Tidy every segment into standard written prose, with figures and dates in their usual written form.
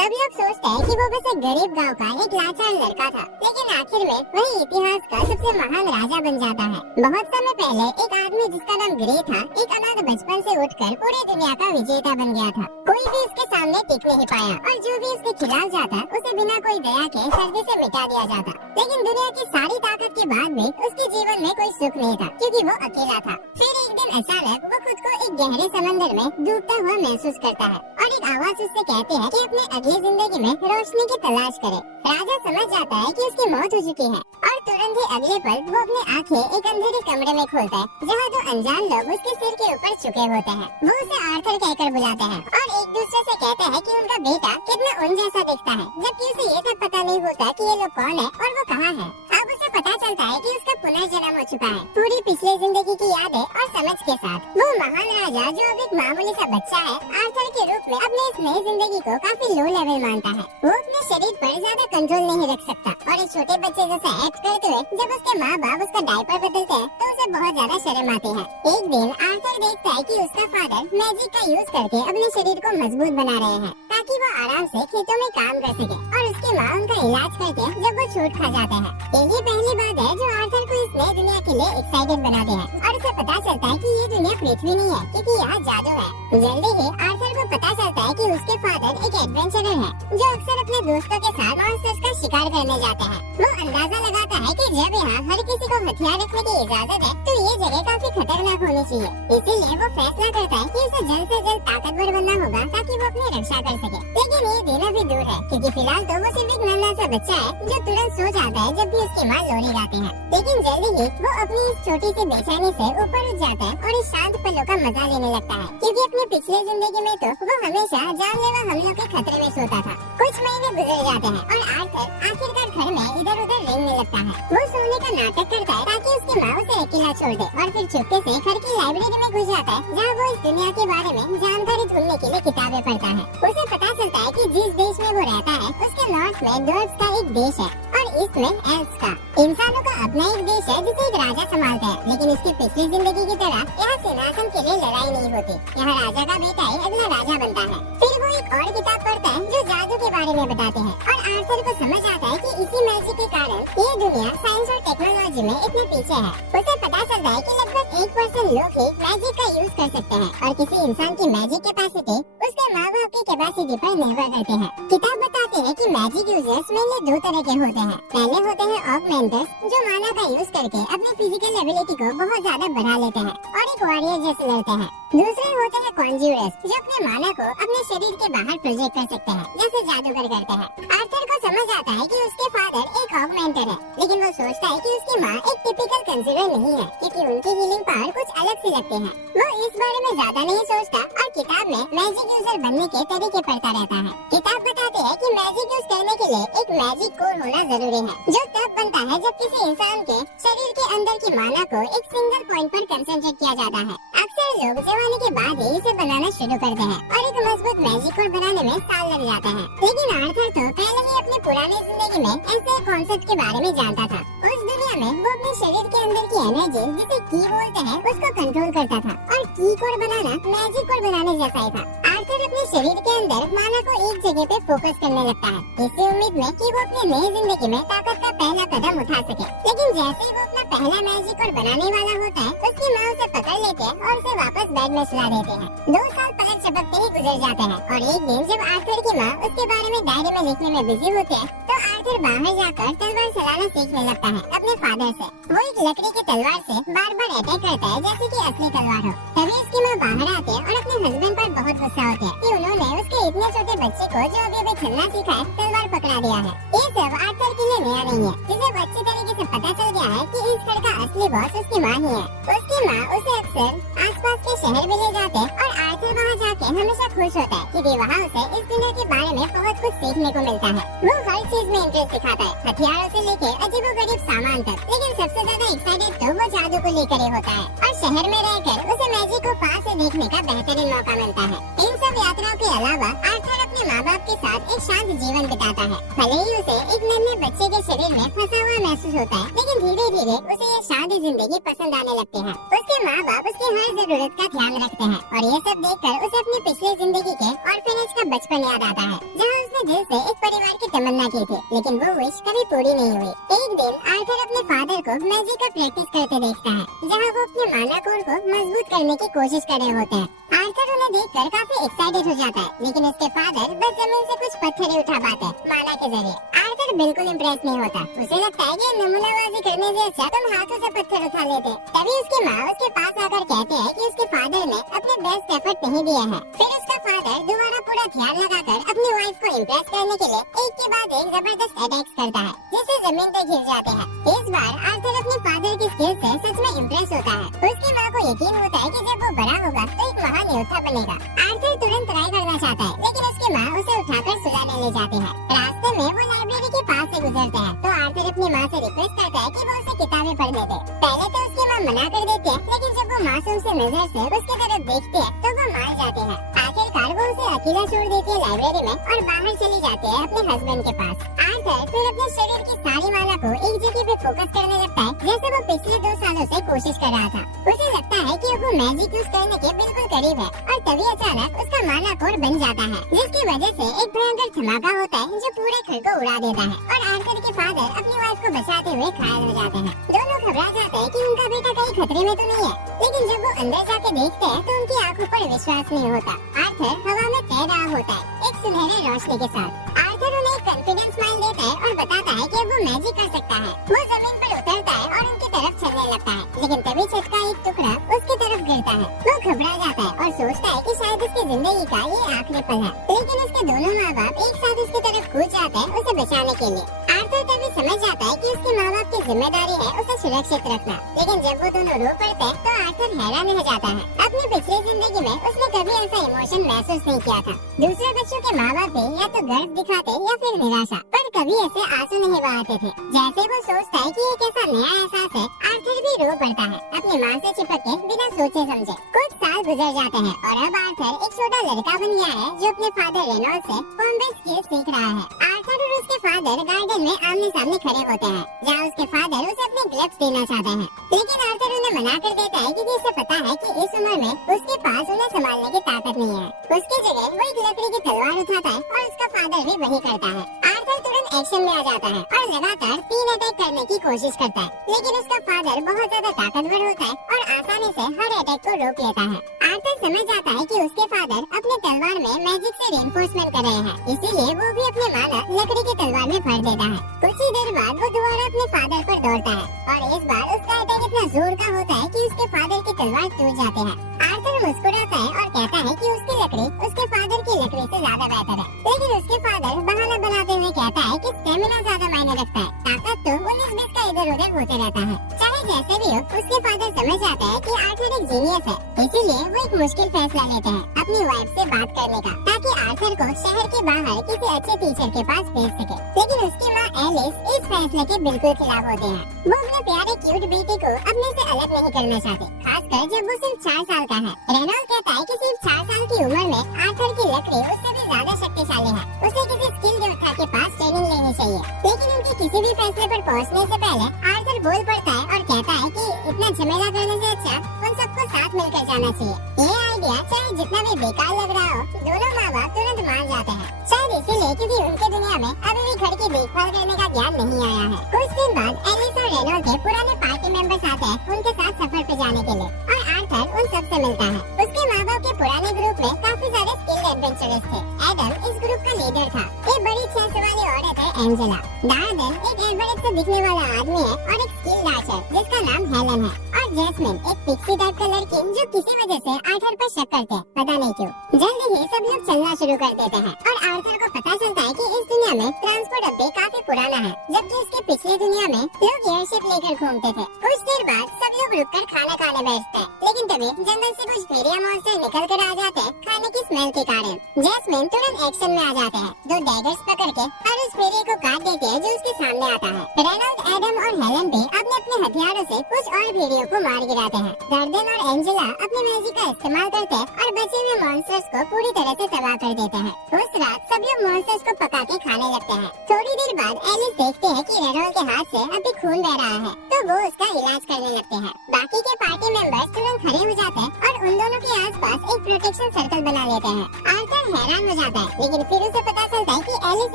सब लोग सोचते हैं कि वो बस एक गरीब गांव का एक लाचार लड़का था, लेकिन आखिर में वही इतिहास का सबसे महान राजा बन जाता है। बहुत समय पहले एक आदमी जिसका नाम ग्रे था, एक अनाथ बचपन से उठकर पूरी दुनिया का विजेता बन गया था। कोई भी उसके सामने टिक नहीं पाया और जो भी उसके खिलाफ जाता उसे बिना कोई दया के सर्दी से मिटा दिया जाता। लेकिन दुनिया की सारी ताकत के बाद भी उसके जीवन में कोई सुख नहीं था, क्योंकि वो अकेला था। फिर एक दिन अचानक वो खुद को एक गहरे समंदर में डूबता हुआ महसूस करता है और एक आवाज उससे कहती है कि अपने अगली जिंदगी में रोशनी की तलाश करे। राजा समझ जाता है कि उसकी मौत हो चुकी है और तुरंत ही अगले पल वो अपनी आंखें एक अंधेरे कमरे में खोलता है, जहाँ दो अनजान लोग उसके सिर के ऊपर झुके होते हैं। वो उसे आर्थर कहकर बुलाते हैं और एक दूसरे से कहते हैं कि उनका बेटा कितना उन जैसा दिखता है, जबकि उसे ये तक पता नहीं होता कि ये लोग कौन है और वो कहाँ है। अब उसे पता चलता है कि उसका पुनर्जन्म हो चुका है, पूरी पिछली जिंदगी की यादें और समझ के साथ। वो महान राजा जो अब एक मामूली सा बच्चा है, आर्थर के रूप में अपनी इस नई जिंदगी को काफी लो लेवल मानता है। वो अपने शरीर पर ज्यादा कंट्रोल नहीं रख सकता और एक छोटे बच्चे जैसा एक्ट करते हुए जब उसके माँ बाप उसका डायपर बदलते हैं तो उसे बहुत ज्यादा शर्म आती है। एक दिन आर्थर देखता है कि उसका फादर मैजिक का यूज करके अपने शरीर को मजबूत बना रहे हैं ताकि वो आराम से खेतों में काम कर सके, और उसकी माँ उनका इलाज करते हैं जब वो छूट खा जाते हैं। यही पहली बात है जो आर्थर को इस नई दुनिया के लिए एक्साइटेड बनाते हैं और उसे पता चलता है कि ये दुनिया पृथ्वी नहीं है, क्योंकि यहाँ जादू है। जल्दी ही आर्थर को पता चलता है कि उसके फादर एक एडवेंचरर है जो अक्सर अपने दोस्तों के साथ मॉन्स्टर्स का शिकार करने जाते हैं। वो अंदाजा लगाता है कि जब यहाँ हर किसी को हथियार रखने की इजाजत है तो ये जगह काफी खतरनाक होनी चाहिए। इसीलिए वो फैसला करता है कि उसे जल्द से जल्द ताकतवर बनना होगा ताकि वो अपनी रक्षा कर सके। लेकिन ये दिन अभी दूर है, क्योंकि फिलहाल तो वो सिर्फ एक नन्हा सा बच्चा है जो तुरंत सो जाता है जब भी उसकी माँ लोरी गाती है। लेकिन जल्दी ही वो अपनी इस छोटी सी बेचैनी से ऊपर उठ जाता है और इस शांत पलों का मजा लेने लगता है, क्योंकि अपनी पिछली जिंदगी में तो वो हमेशा जानलेवा हमलों के खतरे में सोता था। कुछ महीने गुजर जाते हैं और आर्थर आखिरकार घर में इधर उधर रेंगने लगता है। वो सोने का नाटक करता है ताकि उसकी माँ उसे अकेला छोड़ दे और फिर चुपके से घर की लाइब्रेरी में घुस जाता है, जहाँ वो इस दुनिया के बारे में जानकारी ढूंढने के लिए किताबें पढ़ता है। उसे पता चलता है कि जिस देश में वो रहता है उसके नॉर्थ में ड्वर्फ्स का एक देश है और ईस्ट में एल्फ्स का। इंसानों का अपना एक देश है जिसे एक राजा संभालता है, लेकिन इसकी पिछली जिंदगी की तरह यहाँ सिंहासन के लिए लड़ाई नहीं होती। यहाँ राजा का बेटा ही अगला राजा बनता है। फिर वो एक और किताब पढ़ता है जो जादू के बारे में बताते हैं और आर्थर को समझ आता है कि इसी मैजिक के कारण ये दुनिया साइंस और टेक्नोलॉजी में इतने पीछे है। उसे पता चलता है कि लगभग 1% लोग ही मैजिक का यूज कर सकते हैं और किसी इंसान की मैजिक कैपेसिटी उसके माँ बाप की कैपेसिटी पर निर्भर करते हैं। किताब बताते हैं कि मैजिक यूजर्स मेनली दो तरह के होते हैं। पहले होते हैं ऑगमेंटर्स जो माना का यूज करके अपनी फिजिकल एबिलिटी को बहुत ज्यादा बढ़ा लेते हैं और एक वॉरियर जैसे लड़ते हैं। दूसरे होते हैं कॉन्ज्यूरर्स जो अपने माना को अपने शरीर के बाहर प्रोजेक्ट कर सकते हैं, जैसे जादूगर करते हैं। आर्थर को समझ आता है कि उसके फादर एक ऑगमेंटर है, लेकिन वो सोचता है कि उसकी माँ एक टिपिकल कंज्यूरर नहीं है, क्योंकि उनकी हीलिंग पावर कुछ अलग से लगते हैं। वो इस बारे में ज्यादा नहीं सोचता और किताब में मैजिक यूजर बनने के तरीके पढ़ता रहता है। किताब बताती है कि मैजिक यूज करने के लिए एक मैजिक कोर होना जरूरी है, जो तब बनता है जब किसी इंसान के शरीर के अंदर की माना को एक सिंगल पॉइंट पर कंसंट्रेट किया जाता है। अक्सर लोग जवानी के बाद ही इसे बनाना शुरू करते हैं और एक मजबूत मैजिक कोर बनाने में साल लग जाते हैं। लेकिन आर्थर तो पहले ही अपनी पुरानी जिंदगी में ऐसे कॉन्सेप्ट के बारे में जानता था। उस दुनिया में वो अपने शरीर के अंदर की एनर्जी जिसे की बोलते हैं उसको कंट्रोल करता था और की कोर बनाना मैजिक कोर बनाने जैसा ही था। आर्थर अपने शरीर के अंदर माना को एक जगह पे फोकस करने लगता है, इसी उम्मीद में कि वो अपनी नई जिंदगी में ताकत का पहला कदम उठा सके। लेकिन जैसे ही वो अपना पहला मैजिक कोर बनाने वाला होता है उसकी माँ उसे पकड़ लेती है और उसे वापस बेड में सुला देते हैं। 2 साल पलक झपकते ही गुजर जाते हैं और एक दिन जब आर्थर की माँ उसके बारे में डायरी में लिखने में बिजी होती है तो आर्थर बाहर जाकर तलवार चलाना सीखने लगता है अपने फादर से। वो एक लकड़ी की तलवार से बार बार अटैक करता है जैसे कि असली तलवार हो। तभी उसकी माँ बाहर आती है और अपने हस्बैंड पर बहुत गुस्सा होती है कि उन्होंने उसके इतने छोटे बच्चे को जो अभी अभी चलना सीखा है तलवार पकड़ा दिया है। ये सब आर्थर के लिए नया नहीं है, जिसे वो अच्छी तरीके से पता चल गया है कि इस घर का असली बॉस उसकी माँ ही है। उसकी माँ उसे अक्सर आसपास के शहर में ले जाते हैं और आर्थर वहाँ जाके हमेशा खुश होता है क्योंकि वहाँ उसे इस दुनिया के बारे में बहुत कुछ सीखने को मिलता है। वो हर चीज में इंटरेस्ट दिखाता है, हथियारों से लेके अजीबोगरीब सामान तक। लेकिन सबसे ज्यादा एक्साइटेड तो वो जादू को लेकर ही होता है और शहर में रहकर उसे मैजिक को पास से देखने का बेहतरीन मौका मिलता है। इन सब यात्राओं के अलावा आर्थर अपने माँ बाप के साथ एक शांत जीवन बिताता है। भले ही उसे एक नन्हे बच्चे के शरीर में फंसा हुआ महसूस होता है, लेकिन धीरे धीरे उसे ये शांत जिंदगी पसंद आने लगती है। उसके माँ बाप उसकी हर जरूरत का ध्यान रखते हैं और ये सब देखकर उसे अपनी पिछली जिंदगी के ऑर्फनेज का बचपन याद आता है, जहाँ उसने दिल से एक परिवार की तमन्ना की थी, लेकिन वो विश कभी पूरी नहीं हुई। एक दिन आर्थर अपने फादर को मैजिक का प्रैक्टिस करते देखता है, जहाँ वो अपने माला कोर को मजबूत करने की कोशिश कर रहे होते हैं। आर्थर उन्हें देखकर काफी एक्साइटेड हो जाता है, लेकिन उसके फादर बस जमीन से कुछ पत्थर ही उठा पाते हैं माला के जरिए। आर्थर बिल्कुल इम्प्रेस नहीं होता, उसे लगता है कि नमूनाबाजी करने से अच्छा तुम हाथों से पत्थर उठा लेते। तभी उसकी माँ उसके पास आकर कहते हैं कि उसके फादर ने अपने बेस्ट एफर्ट नहीं दिया है। फिर उसका फादर दोबारा पूरा ध्यान लगाकर अपनी वाइफ को इम्प्रेस करने के लिए एक के बाद एक जबरदस्त अटैक्स करता है, जिससे जमीन पर गिर जाते हैं। इस बार आर्थर अपने फादर की स्किल से सच में इम्प्रेस होता है। उसकी माँ को यकीन होता है कि जब वो बड़ा होगा तो एक महान योद्धा बनेगा। आर्थर तुरंत ट्राई करना चाहता है, लेकिन उसकी माँ उसे उठाकर सुलाने ले जाती है। रास्ते में वो लाइब्रेरी के पास से गुजरते हैं, तो आर्थर अपनी माँ से रिक्वेस्ट करता है कि वो उसे किताबें पढ़ने दे। पहले तो उसकी माँ मना कर देती है, लेकिन जब वो मासूम से नजर से उसकी तरफ देखती है तो वो मान जाती है। आखिरकार वो उसे अकेला छोड़ देती है लाइब्रेरी में और बाहर चली जाती है अपने हस्बैंड के पास। आर्थर फिर अपने शरीर की सारी माला को एक जगह पे फोकस करने लगता है, जैसे वो पिछले 2 सालों से कोशिश कर रहा था। उसे लगता है कि वो मैजिक यूज करने के बिल्कुल करीब है, और तभी अचानक उसका माला कोर बन जाता है, जिसकी वजह से एक भयंकर धमाका होता है जो पूरे घर को उड़ा देता है। और आर्थर के फादर अपनी वाइफ को बचाते हुए घायल हो जाते हैं। दोनों घबरा जाते हैं कि उनका बेटा कहीं खतरे में तो नहीं है, लेकिन जब वो अंदर जाके देखते हैं तो उनकी आंखों पर विश्वास नहीं होता। आर्थर हवा में तैर रहा होता है एक सुनहरे रोशनी के साथ। आर्थर उन्हें एक कॉन्फिडेंस स्माइल देता है और बताता है कि वो मैजिक कर सकता है। वो जमीन पर उतरता है और उनकी तरफ चलने लगता है, लेकिन तभी छत का एक टुकड़ा उसकी तरफ गिरता है। वो घबरा जाता है और सोचता है कि शायद उसकी जिंदगी का ये आखिरी पल है, लेकिन उसके दोनों माँ बाप एक साथ उसकी तरफ कूद जाते हैं उसे बचाने के लिए। आर्थर तभी समझ जाता है कि उसके माँ बाप की जिम्मेदारी है उसे सुरक्षित रखना, लेकिन जब वो दोनों रो पड़ते हैं तो आर्थर हैरान रह जाता है। अपनी पिछली जिंदगी में उसने कभी ऐसा इमोशन महसूस नहीं किया था। दूसरे बच्चों के माँ बाप भी या तो गर्व दिखाते या फिर निराशा, पर कभी ऐसे आंसू नहीं बहाते थे। जैसे वो सोचता है कि एक ऐसा नया एहसास है, आर्थर भी रो पड़ता है अपनी माँ से चिपक के बिना सोचे समझे। कुछ साल गुजर जाते हैं और अब आर्थर एक छोटा लड़का बन गया है जो अपने फादर रेनॉल्ड से कॉम्बैट स्किल सीख रहा है। आर्थर और उसके फादर गार्डन में आमने सामने खड़े होते हैं, जहाँ उसके फादर उसे अपने ग्लव्स देना चाहते हैं, लेकिन आर्थर उन्हें मना कर देता है क्योंकि उसे पता है कि इस उम्र में उसके पास उन्हें संभालने की ताकत नहीं है। उसकी जगह वो एक लकड़ी की तलवार उठाता है और उसका फादर भी वही करता है। आर्थर तुरंत एक्शन में आ जाता है और लगातार 3 अटैक करने की कोशिश करता है, लेकिन उसका फादर बहुत ज्यादा ताकतवर होता है और आसानी से हर अटैक को रोक लेता है। आर्थर समझ जाता है कि उसके फादर अपने तलवार में मैजिक से रिइंफोर्समेंट कर रहे हैं, इसीलिए वो भी अपने माला लकड़ी की तलवार में भर देता है। कुछ ही देर बाद वो दोबारा अपने फादर पर दौड़ता है और इस बार उसका अटैक इतना जोर का होता है कि उसके फादर की तलवार टूट जाती है। आर्थर मुस्कुराता है और कहता है कि उसकी लकड़ी उसके फादर की लकड़ी से ज्यादा बेहतर है, लेकिन उसके फादर बहाना बनाते हुए कहता है कि स्टेमिना ज्यादा मायने रखता है, ताकत तो 19-20 का इधर उधर होते रहता है। चाहे जैसे भी हो, उसके फादर समझ जाते हैं कि आर्थर एक जीनियस है, इसीलिए वो एक मुश्किल फैसला लेते हैं अपनी वाइफ से बात करने का, ताकि आर्थर को शहर के बाहर किसी अच्छे टीचर के पास भेज सके। लेकिन उसकी माँ एलिस इस फैसले के बिल्कुल खिलाफ होते हैं। वो अपने प्यारे क्यूट बेटे को अपने से अलग नहीं करना चाहते, खासकर जब वो सिर्फ 4 साल का है। रेनॉल्ड कहता है कि सिर्फ 4 साल की उम्र में आर्थर की लकड़ी उससे भी ज्यादा शक्तिशाली है, उसे किसी स्किल योद्धा के पास ट्रेनिंग लेनी चाहिए। लेकिन उनके किसी भी फैसले पर पहुंचने से पहले आर्थर बोल पड़ता है और कहता है कि इतना झमेला करने से अच्छा उन सबको साथ मिलकर जाना चाहिए। ये आइडिया चाहे जितना भी बेकार लग रहा हो, दोनों माँ बाप तुरंत मान जाते हैं, शायद इसीलिए क्योंकि उनके दुनिया में अभी भी घर की देखभाल करने का ज्ञान नहीं आया है। कुछ दिन बाद एलिस और रेनॉल्ड के पुराने पार्टी मेंबर्स आते हैं उनके साथ सफर पे जाने के लिए, और आर्थर उन सब से मिलता है। उसके माँ बाप के पुराने ग्रुप में काफी सारे स्किल्ड एडवेंचरर्स थे। एडम इस ग्रुप का लीडर था। एक बड़ी 6 वाली औरत है एंजेला। डार्डन एक एल्बर्ट से दिखने वाला आदमी है और एक स्किल्ड आर्चर जिसका नाम हेलन है, और जैस्मिन एक पिक्सी टाइप का लड़की जो किसी वजह से आर्थर पर शक करते हैं, पता नहीं क्यों। जल्दी ही सब लोग चलना शुरू कर देते हैं और आर्थर को पता चलता है कि इस दुनिया में ट्रांसपोर्ट अब भी काफी पुराना है, जबकि इसके पिछली दुनिया में लोग एयरशिप लेकर घूमते थे। कुछ देर बाद सब लोग रुककर खाना खाने बैठते हैं, लेकिन तभी जंगल से कुछ भेड़िया मॉन्स्टर निकल कर आ जाते हैं खाने की स्मेल के कारण। जैस्मिन तुरंत एक्शन में आ जाते हैं, 2 डैगर्स पकड़ के और उस भेड़िए को काट देते हैं जो उसके सामने आता है। रेनॉल्ड, एडम और हेलन भी अपने अपने हथियारों से कुछ और भेड़ियों को मार गिराते हैं। डार्डन और एंजेला अपने मैजिक का इस्तेमाल करते हैं और बचे हुए मॉन्स्टर्स को पूरी तरह से तबाह कर देते हैं। उस रात सब लोग मॉन्स्टर्स को पका के खाने लगते हैं। थोड़ी देर बाद एलिस देखते हैं कि रेनॉल्ड के हाथ से अभी खून बह रहा है, तो वो उसका इलाज करने लगते हैं। बाकी के पार्टी मेंबर्स तुरंत खड़े हो जाते हैं और उन दोनों के आसपास एक प्रोटेक्शन सर्कल बना लेते हैं। आर्थर हैरान हो जाता है, लेकिन फिर उसे पता चलता है कि एलिस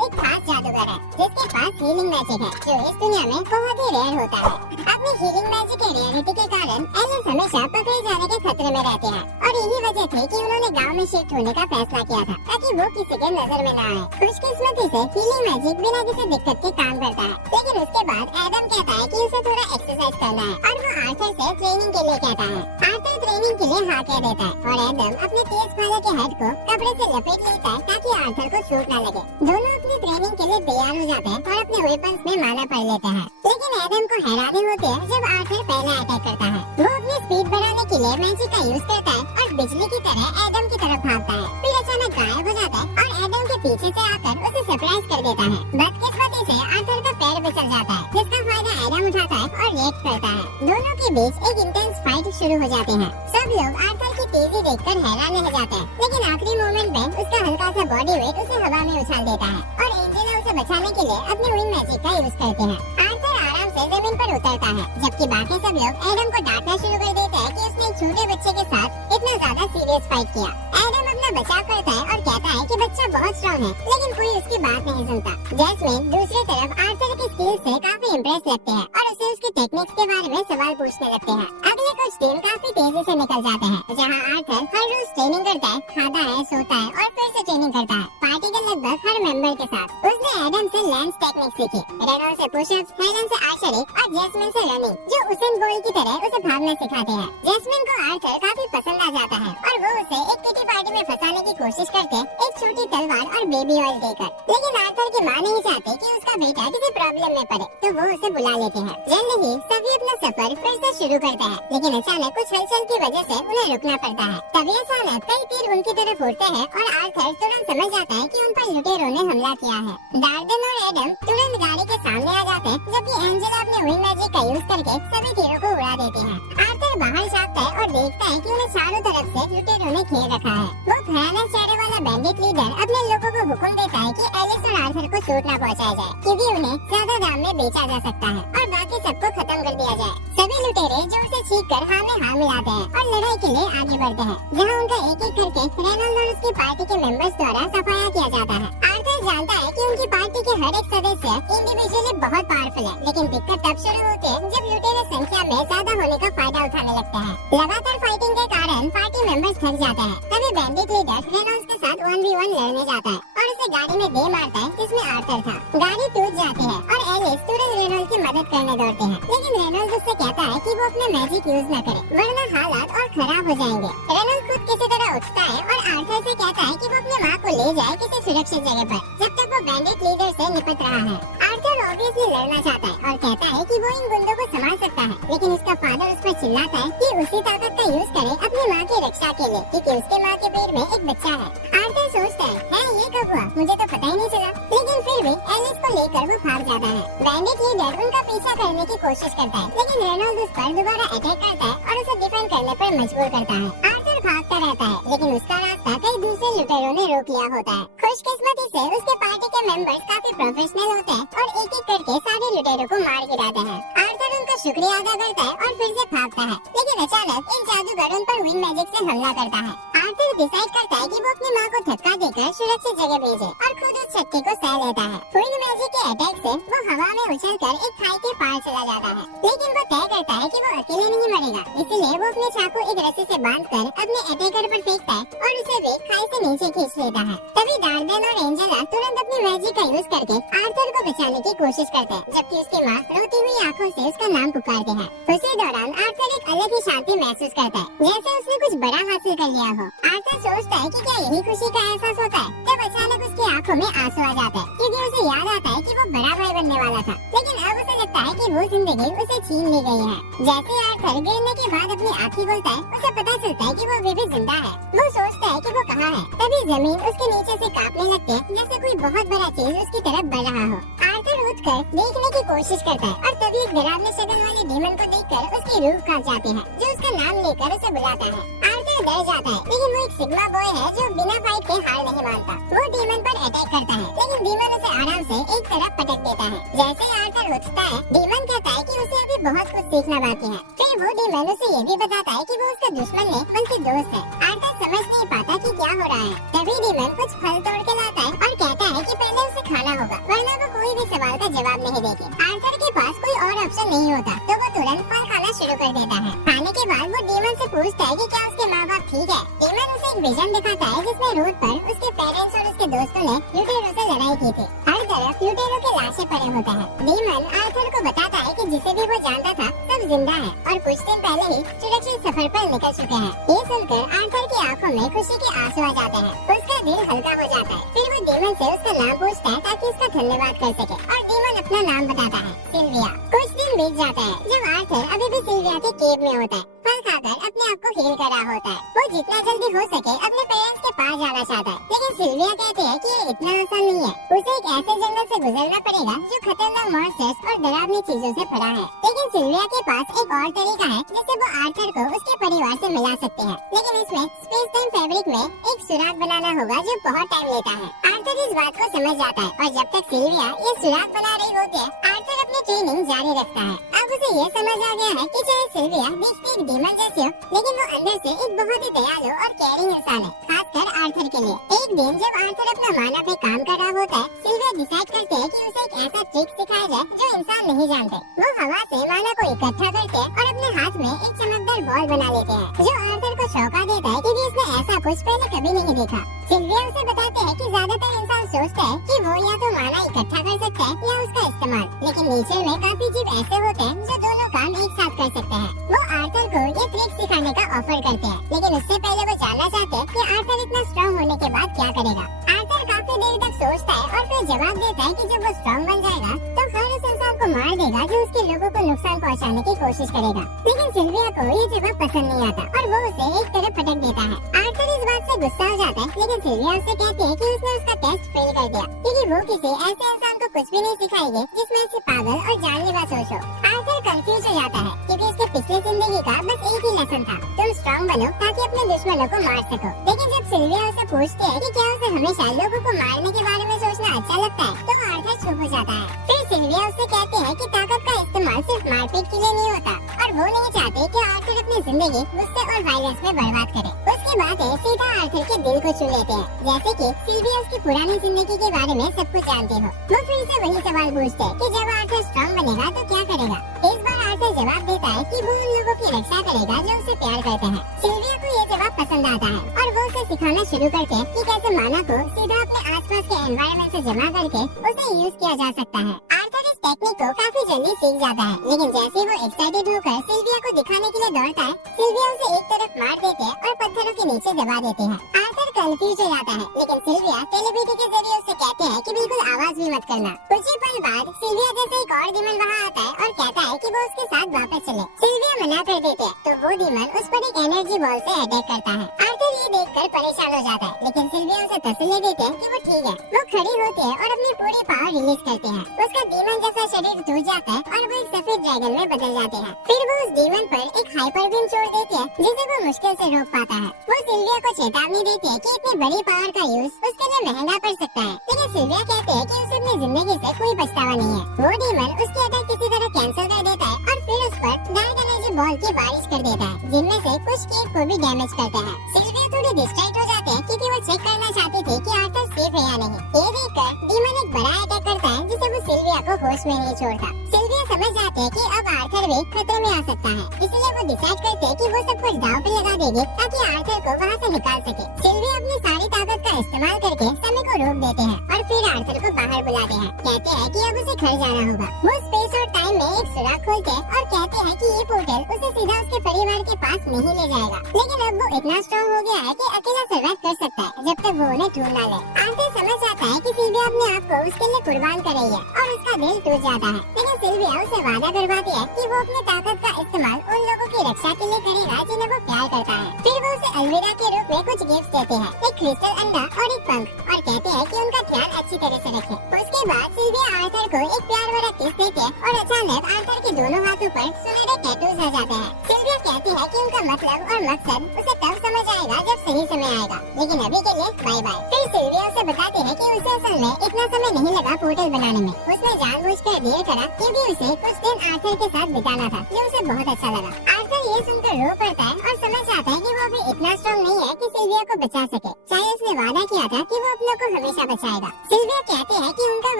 एक खास जादूगर है जिसके पास हीलिंग मैजिक है, जो इस दुनिया में बहुत ही रेयर होता है। अपनी हीलिंग मैजिक के रेयरिटी के कारण एलिस हमेशा पकड़े जाने के खतरे में रहते हैं और यही वजह थी कि उन्होंने गांव में शिफ्ट होने का फैसला किया था, ताकि वो किसी के नजर में न आए। खुशकिस्मती से हीलिंग मैजिक बिना किसी दिक्कत के काम करता है, लेकिन उसके बाद एडम कहता है कि उसे थोड़ा एक्सरसाइज करना है और वो आर्थर से ट्रेनिंग के लिए कहता है। आर्थर ट्रेनिंग के लिए हाँ कह देता है और एडम अपने तेज भाले के हेड को कपड़े से लपेट लेता है ताकि आर्थर को चोट न लगे। दोनों अपनी ट्रेनिंग के लिए तैयार हो जाते हैं और अपने वेपन्स में माला पड़ लेते हैं, लेकिन एडम को हैरानी होती है जब आर्थर पहला अटैक करता है। वो अपनी स्पीड बढ़ाने के लिए मैजिक का यूज करता है और बिजली की तरह एडम की तरफ भागता है, फिर अचानक गायब हो जाता है और एडम के पीछे से आकर उसे सरप्राइज कर देता है। बदकिस्मती से आर्थर का पैर फिसल जाता है, जिसका फायदा एडम उठाता है और रेप करता है। दोनों के बीच एक इंटेंस फाइट शुरू हो जाती है। सब लोग आर्थर की तेजी देखकर हैरान रह जाते हैं, लेकिन आखिरी मोमेंट में उसका हल्का सा बॉडी वेट उसे हवा में उछाल देता है और एंजेला उसे बचाने के लिए अपनी विंग मैजिक का यूज करते हैं। आर्थर आराम से जमीन पर उतरता है, जबकि बाकी सब लोग एडम को डांटना शुरू कर देते हैं कि उसने एक छोटे बच्चे के साथ इतना ज्यादा सीरियस फाइट किया। एडम अपना बचाव करता है और कहता है कि बच्चा बहुत स्ट्रॉन्ग है, लेकिन कोई उसकी बात नहीं सुनता। जैस्मिन दूसरी तरफ आर्थर की स्किल से काफी इम्प्रेस लगते हैं और उसे उसकी टेक्निक्स के बारे में सवाल पूछने लगते हैं। अगले कुछ दिन काफी तेजी से निकल जाते हैं, जहाँ आर्थर हर रोज ट्रेनिंग करता है, खाता है, सोता है और फिर से ट्रेनिंग करता है, पार्टी के लगभग हर मेंबर के साथ। उसने एडम से लैंस टेक्निक सीखी, रेनॉल्ड से पुशअप्स, हेलन से आर्चरी और जैस्मिन से रनिंग, जो उसेन बोल्ट की तरह उसे भागना सिखाते हैं। जैस्मिन को आर्थर काफी पसंद आ जाता है और वो उसे एक किटी पार्टी में फंसाने की कोशिश करते, एक छोटी तलवार और बेबी ऑयल देकर। लेकिन आर्थर की माँ नहीं चाहती कि उसका बेटा किसी प्रॉब्लम में पड़े, तो वो उसे बुला लेते हैं। जल्द ही सभी अपना सफर फिर से शुरू करते हैं, लेकिन अचानक कुछ हलचल की वजह से उन्हें रुकना पड़ता है। तभी अचानक कई तीर उनकी तरफ उड़ते हैं और आर्थर तुरंत समझ जाता है कि उन पर लुटेरों ने हमला किया है। डार्डन और एडम तुरंत गाड़ी के सामने आ जाते हैं, जबकि एंजेला अपने विंग मैजिक का यूज करके सभी तीरों को उड़ा देती है। आर्थर बाहर झांकता है और देखता है कि उन्हें चारों तरफ से लुटेरों ने घेर रखा है। वो भयानक चेहरे वाला बैंडिट लीडर अपने लोगों को हुक्म देता है कि एलिस और आर्थर को चोट न पहुंचाया जाए, क्योंकि उन्हें ज्यादा दाम में बेचा जा सकता है और बाकी सबको खत्म कर दिया जाए। सभी लुटेरे जोर से चीख कर हाँ में हाँ मिलाते हैं और लड़ाई के लिए आगे बढ़ते हैं, जहाँ उनका एक एक करके रेनॉल्ड और उसकी पार्टी के मेंबर्स द्वारा सफाया किया जाता है। आर्थर जानता है कि उनकी पार्टी के हर एक सदस्य इंडिविजुअली बहुत पावरफुल है, लेकिन दिक्कत तब शुरू होती है जब लुटेरे संख्या में ज्यादा होने का फायदा उठाने लगते हैं। लगातार फाइटिंग के कारण पार्टी मेंबर्स थक जाते हैं। तभी बैंडिट लीडर रेनॉल्ड के साथ 1v1 लड़ने जाता है और उसे गाड़ी में दे मारता है जिसमें आर्थर था। गाड़ी टूट जाती है और एलिस तुरंत रेनॉल्ड की मदद करने दौड़ते हैं, लेकिन रेनॉल्ड उससे कहता है कि वो अपने मैजिक यूज न करे, वरना हालात और खराब हो जाएंगे। रेनॉल्ड खुद किसी तरह उठता है और आर्थर से कहता है कि वो अपनी माँ को ले जाए किसी सुरक्षित जगह पर, जब तक वो बैंडिट लीडर से निपट रहा है। आर्थर ऑब्वियसली लड़ना चाहता है और कहता है कि वो इन गुंडों को संभाल सकता है, लेकिन उसका फादर उस पर चिल्लाता है कि उसी ताकत का यूज करे अपनी माँ की रक्षा के लिए, क्योंकि उसके माँ के पेट में एक बच्चा है। आर्थर सोचता है ये कब हुआ, मुझे तो पता ही नहीं चला, लेकिन फिर भी एलिस को लेकर वो भाग जाता है। बैंडिट लीडर उनका पीछा करने की कोशिश करता है, लेकिन रेनॉल्ड उस पर दोबारा अटैक करता है और उसे डिफेंड करने पर मजबूर करता है। आर्थर भागता रहता है, लेकिन उसका रास्ता कई दूसरे लुटेरों ने रोक लिया होता है। खुशकिस्मती से उसके पार्टी के मेंबर्स काफी प्रोफेशनल होते हैं और एक एक करके सारे लुटेरों को मार गिराते हैं। आर्थर उनका शुक्रिया अदा करता है और फिर से भागता है, लेकिन अचानक एक जादूगर उन पर विंग मैजिक से हमला करता है। आर्थर डिसाइड करता है कि वो अपनी माँ को धक्का देकर सुरक्षित जगह भेजे और खुद उस चक्की को सह लेता है। विंग मैजिक के अटैक से वो हवा में उछलकर एक खाई के पार चला जाता है, लेकिन वो तय करता है कि वो अकेले नहीं मरेगा, इसलिए वो अपने चाकू एक रस्सी से बांधकर अपने अटैकर पर फेंकता है और उसे भी खाई से नीचे खींच लेता है। तभी डार्डन और एंजेला तुरंत अपनी मैजिक का यूज करके आर्थर को बचाने की कोशिश करते हैं, जबकि उसकी माँ रोती हुई आंखों से उसका नाम पुकारती है। उसी दौरान आर्थर एक अलग ही शांति महसूस करता है, जैसे उसने कुछ बड़ा हासिल कर लिया हो। आर्थर सोचता है कि क्या यही खुशी का एहसास होता है, तब अचानक उसकी आंखों में आंसू आ जाता है, क्योंकि उसे याद आता है कि वो बड़ा भाई बनने वाला था, लेकिन अब उसे लगता है कि वो जिंदगी उसे छीन ली गई है। जैसे आर्थर गिरने के बाद अपनी आँखें खोलता है, उसे पता चलता है कि वो अभी भी जिंदा है। वो सोचता है कि वो कहाँ है, तभी जमीन उसके नीचे से कांपने लगती है, जैसे कोई बहुत बड़ा चीज उसकी तरफ बढ़ रहा हो। आर्थर उठकर देखने की कोशिश करता है और तभी एक डरावनी शक्ल वाले डीमन को देखकर उसकी रूह कांप जाती है, जो उसका नाम लेकर उसे बुलाता है। आर्थर डर जाता है, लेकिन वो एक सिग्मा बॉय है जो बिना फाइट के हार नहीं मानता। वो डीमन पर अटैक करता है, लेकिन डीमन उसे आराम से एक तरफ पटक देता है। जैसे आर्थर उठता है, डीमन कहता है कि उसे अभी बहुत कुछ सीखना बाकी है। फिर वो डीमन उसे ये भी बताता है कि वो उसका दुश्मन नहीं बल्कि दोस्त है। आर्थर समझ नहीं पाता कि क्या हो रहा है। तभी डीमन कुछ फल तोड़ के लाता है और कहता है कि पहले उसे खाना होगा, वरना वो कोई भी सवाल का जवाब नहीं देगी। आर्थर के पास कोई और ऑप्शन नहीं होता, तो वो तुरंत फल खाना शुरू कर देता है। खाने के बाद वो डीमन से पूछता है कि क्या उसके माँ बाप ठीक है। डीमन उसे एक विजन दिखाता है जिसमें रोड पर उसके पेरेंट्स और उसके दोस्तों ने यूटेरो से लड़ाई की थी। हर तरफ यूटेरो के लाशें पड़े होते हैं। डीमन आर्थर को बताता है कि जिसे भी वो जानता था सब जिंदा है और कुछ दिन पहले ही सुरक्षित सफर पर निकल चुके हैं। ये सुनकर आर्थर की आंखों में खुशी के आंसू आ जाते हैं। उसका दिल हल्का हो जाता है। फिर वो डीमन से उसका नाम पूछता है ताकि उसका धन्यवाद कर सके और डीमन अपना नाम बताता है, सिल्विया। कुछ दिन बीत जाता है जब आर्थर अभी भी सिल्विया के केव में होता है। फल खाकर अपने आप को हील कर रहा होता है। वो जितना जल्दी हो सके अपने पेरेंट्स के पास जाना चाहता है, लेकिन सिल्विया कहती है कि ये इतना आसान नहीं है। उसे एक ऐसे जंगल से गुजरना पड़ेगा जो खतरनाक मॉन्स्टर्स और डरावनी चीजों से भरा है। लेकिन सिल्विया के पास एक और तरीका है जिससे वो आर्थर को उसके परिवार से मिला सकते हैं, लेकिन इसमें स्पेस टाइम फैब्रिक में एक सुराग बनाना होगा जो बहुत टाइम लेता है। आर्थर इस बात को समझ जाता है और जब तक सिल्विया ये सुराग बना रही होती है, आर्थर अपनी ट्रेनिंग जारी रखता है। अब उसे ये समझ आ गया है कि चाहे सिल्विया दिखती एक डीमन जैसी हो, लेकिन वो अंदर से एक बहुत ही दयालु और केयरिंग इंसान है, खासकर आर्थर के लिए। एक दिन जब आर्थर अपना माना पे काम कर रहा होता है, सिल्विया डिसाइड करते है कि उसे एक ऐसा ट्रिक सिखाया जाए जो इंसान नहीं जानते। वो हवा से माना को इकट्ठा करते हैं और अपने हाथ में एक चमकदार बॉल बना लेते हैं, जो आर्थर को चौंका देता है क्योंकि उसने ऐसा कुछ पहले कभी नहीं देखा। सिल्विया उसे बताते हैं कि ज्यादातर इंसान सोचते हैं कि वो या तो माना इकट्ठा कर सकते हैं या उसका इस्तेमाल, लेकिन नेचर में काफी जीव ऐसे होते हैं जो दोनों काम एक साथ कर सकते हैं। वो आर्थर को ये ट्रिक सिखाने का ऑफर करते हैं, लेकिन उससे पहले वो जानना चाहते हैं कि आर्थर इतना स्ट्रॉन्ग होने के बाद क्या करेगा। आर्थर काफी देर तक सोचता है और फिर जवाब देता है कि जब वो स्ट्रॉन्ग बन जाएगा तो हर उस इंसान को मार देगा जो उसके लोगों को नुकसान पहुंचाने की कोशिश करेगा। लेकिन सिल्विया को ये जवाब पसंद नहीं आता और वो उसे एक तरफ पटक देता है। आर्थर इस बात से गुस्सा हो जाता है, लेकिन सिल्विया उसे कहती है कि उसने उसका टेस्ट फेल कर दिया क्योंकि वो किसी ऐसे इंसान को कुछ भी नहीं सिखाएगी जिसमें से पागल और जानलेवा सोच हो। आर्थर कंफ्यूज हो जाता है क्योंकि उसके पिछले जिंदगी का बस एक ही लेसन था, तुम स्ट्रॉन्ग बनो ताकि अपने दुश्मनों को मार सको। लेकिन जब सिल्विया उसे पूछती है कि क्या उसे हमेशा लोगों को मारने के बारे में सोचना अच्छा लगता है, तो आर्थर चुप हो जाता है। फिर सिल्विया उससे कहती है कि ताकत का इस्तेमाल सिर्फ मारपीट के लिए नहीं होता और वो नहीं चाहते कि आर्थर अपनी जिंदगी गुस्से और वायलेंस में बर्बाद करे। उसके बाद सीधा आर्थर के दिल को छू लेते हैं, जैसे कि सिल्विया उसकी पुरानी जिंदगी के बारे में सब कुछ जानती हो। वो फिर से वही सवाल पूछते हैं कि जब आर्थर स्ट्रॉन्ग बनेगा तो क्या करेगा। इस बार आर्थर जवाब देता है कि वो उन लोगों की रक्षा करेगा जो उसे प्यार करते हैं। सिल्विया को ये जवाब पसंद आता है और वो उसे सिखाना शुरू करते हैं कि कैसे माना को सीधा अपने आसपास के एनवायरनमेंट से जमा करके उसे यूज किया जा सकता है। आर्थर इस टेक्निक को काफी जल्दी सीख जाता है, लेकिन जैसे वो एक्साइटेड होकर सिल्विया को दिखाने के लिए दौड़ता है, सिल्विया उसे एक तरफ मार देते हैं और पत्थरों के नीचे दबा देते हैं। आर्थर कंफ्यूज हो जाता है, लेकिन सिल्विया टेलीपैथी के जरिए उसे कहते हैं कि बिल्कुल आवाज भी मत करना। कुछ ही पल बाद सिल्विया जैसे एक और डीमन वहाँ आता है और कहता है कि वो उसके साथ वापस चले। सिल्विया मना कर देते हैं, तो वो डीमन उस पर एक एनर्जी बॉल से अटैक करता है। आर्थर ये देखकर परेशान हो जाता है, लेकिन सिल्विया उसे तसल्ली देते हैं कि वो ठीक है। वो खड़ी होती है और अपनी पूरी पावर रिलीज करते हैं। उसका डीमन जैसा शरीर टूट जाता है और वो एक सफेद ड्रैगन में बदल जाते हैं। फिर वो उस डीमन पर एक हाइपर बीम छोड़ देती है, जिसे वो मुश्किल से रोक पाता है। वो सिल्विया को चेतावनी देती है कि इतनी बड़ी पावर का यूज उसके लिए महंगा पड़ सकता है, लेकिन सिल्विया कहते हैं कि उसे अपनी जिंदगी से कोई पछतावा नहीं है। वो डीमन उसके अटैक किसी तरह कैंसिल कर देता है और फिर उस पर डार्क एनर्जी बॉल की बारिश कर देता है, जिनमें से कुछ केक को भी डैमेज करता है। सिल्विया थोड़ी डिस्ट्रैक्ट हो जाते हैं क्योंकि वो चेक करना चाहती थी कि आर्थर सेफ है या नहीं। ये देखकर डीमन एक बड़ा अटैक करता है जिसे वो सिल्विया को होश में नहीं छोड़ता। सिल्विया समझ जाते हैं कि अब आर्थर भी खतरे में आ सकता है, इसलिए वो डिसाइड करते हैं कि वो सब कुछ दांव पे लगा देगी ताकि आर्थर को वहाँ से निकाल सके। सिल्विया अपनी सारी ताकत का इस्तेमाल करके समय को रोक देते हैं और फिर आर्थर को बाहर बुलाते हैं। कहते हैं कि अब उसे घर जाना होगा। वो स्पेस और टाइम में एक सुराग खोलते हैं और कहते हैं कि ये पोर्टल उसे सीधा उसके परिवार के पास नहीं ले जाएगा, लेकिन अब वो इतना स्ट्रॉन्ग हो गया है कि अकेला सर्वाइव कर सकता है जब तक वो उन्हें ढूंढ ना ले। आर्थर समझ जाता है कि सिल्विया अपने आप को उसके लिए कुर्बान कर रही है और उसका दिल टूट जाता है, लेकिन सिल्विया उसे वादा करवाती है कि वो अपनी ताकत का इस्तेमाल उन लोगों की रक्षा के लिए करेगा जिन्हें वो प्यार करता है। फिर वो उसे अलविदा के रूप में कुछ गिफ्ट देते हैं, एक क्रिस्टल अंडा और एक पंख, और कहते हैं कि उनका ध्यान अच्छी तरह से रखे। उसके बाद सिल्विया आर्थर को एक प्यार भरा किस देती है और अचानक आर्थर के दोनों हाथों पर सुनहरे टैटूज आ जाते हैं। सिल्विया कहती है कि उनका मतलब और मकसद उसे तब समझ आएगा जब सही समय आएगा। लेकिन अभी के लिए बाय बाय। फिर सिल्विया उसे बताती है कि उसे असल में इतना समय नहीं लगा पोर्टल बनाने में, उसने जानबूझकर देर करा क्योंकि उसे कुछ दिन आर्थर के साथ बिताना था, जो उसे बहुत अच्छा लगा। आर्थर ये सुनकर रो पड़ता है और समझ जाता है कि वो अभी इतना स्ट्रॉन्ग नहीं है कि सिल्विया को बचा सके, चाहे उसने वादा किया था कि वो अपनों को हमेशा बचाएगा। सिल्विया कहती है कि उनका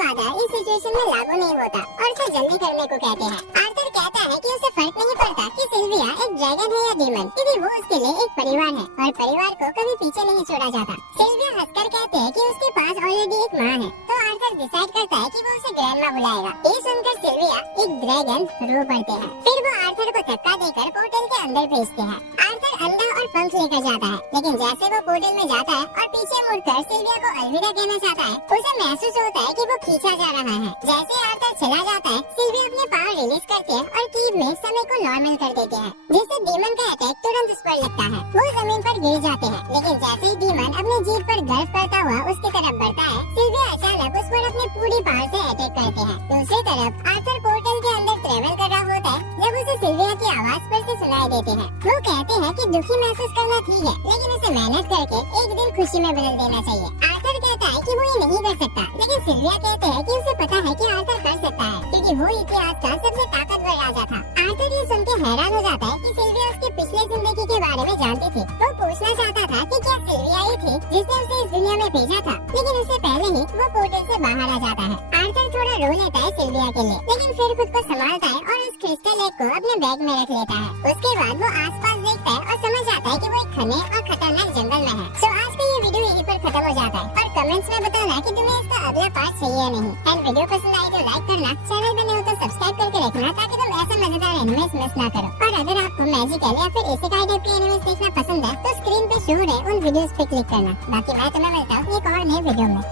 वादा इस सिचुएशन में लागू नहीं होता और उसे जल्दी करने को कहते हैं। आर्थर कहता है कि उसे फर्क नहीं पड़ता कि सिल्विया एक ड्रैगन है या डीमन, क्योंकि वो उसके लिए एक परिवार है और परिवार को कभी पीछे नहीं छोड़ा जाता। सिल्विया हंसकर कहते हैं कि उसके पास ऑलरेडी एक माँ है, तो आर्थर डिसाइड करता है कि वो उसे ग्रैंडमा बुलाएगा। ये सुनकर सिल्विया एक ड्रैगन रो पड़ते हैं। फिर वो आर्थर को धक्का देकर पोर्टल के अंदर भेजते हैं। आर्थर अंडा और पंख लेकर जाता है, लेकिन जैसे वो पोर्टल में जाता है और पीछे मुड़कर सिल्विया को अलविदा कहना चाहता है, उसे महसूस होता है कि वो खींचा जा रहा है। जैसे आर्थर चला जाता है, सिल्विया अपने पावर रिलीज करते हैं और कीब में समय को नॉर्मल कर देते हैं, जिससे डीमन का अटैक तुरंत उस पर लगता है। वो जमीन पर गिर जाते हैं, लेकिन जैसे ही डीमन अपनी जीत पर गर्व करता हुआ उसकी तरफ बढ़ता है, सिल्विया अचानक उस पर अपनी पूरी पावर से अटैक करते हैं। दूसरी तरफ आर्थर पोर्टल के अंदर ट्रेवल कर रहा होता है जब उसे सिल्विया की आवाज पर से सुनाई देते हैं। वो कहते हैं कि दुखी महसूस करना ठीक है, लेकिन उसे मेहनत करके एक दिन खुशी में बदल देना चाहिए। आर्थर कहता है कि वो ये नहीं कर सकता, लेकिन सिल्विया कहते हैं कि उसे पता है कि आर्थर कर सकता है, क्योंकि वो इतिहास का सबसे ताकतवर राजा था। आर्थर ये सुन के हैरान हो जाता है कि सिल्विया उसकी पिछली जिंदगी के बारे में जानती थी। वो पूछना चाहता था कि क्या सिल्विया ही थी जिसने उसे इस दुनिया में भेजा था, लेकिन उससे पहले ही वो पोर्टल से बाहर आ जाता है। आर्थर थोड़ा रो लेता है सिल्विया के लिए, लेकिन फिर खुद को संभालता है और उस क्रिस्टल एग को अपने बैग में रख लेता है। उसके बाद वो आसपास देखता है और समझ आता है कि वो एक घने और खतरनाक जंगल में है। तो आज का ये वीडियो यहीं पर खत्म हो जाता है और कमेंट्स में बताना कि तुम्हें इसका अगला पार्ट चाहिए या नहीं। एंड वीडियो पसंद आई तो लाइक करना, चैनल पर नए हो तो सब्सक्राइब करके रखना ताकि तुम ऐसे मजेदार एनिमेस मिस ना करो। और अगर आपको मैजिकल या फिर इसेकाई टाइप के एनिमेस देखना पसंद है तो स्क्रीन पे शो है उन वीडियोस पे क्लिक करना। बाकी मैं तुम्हें मिलता हूँ एक और नए वीडियो में।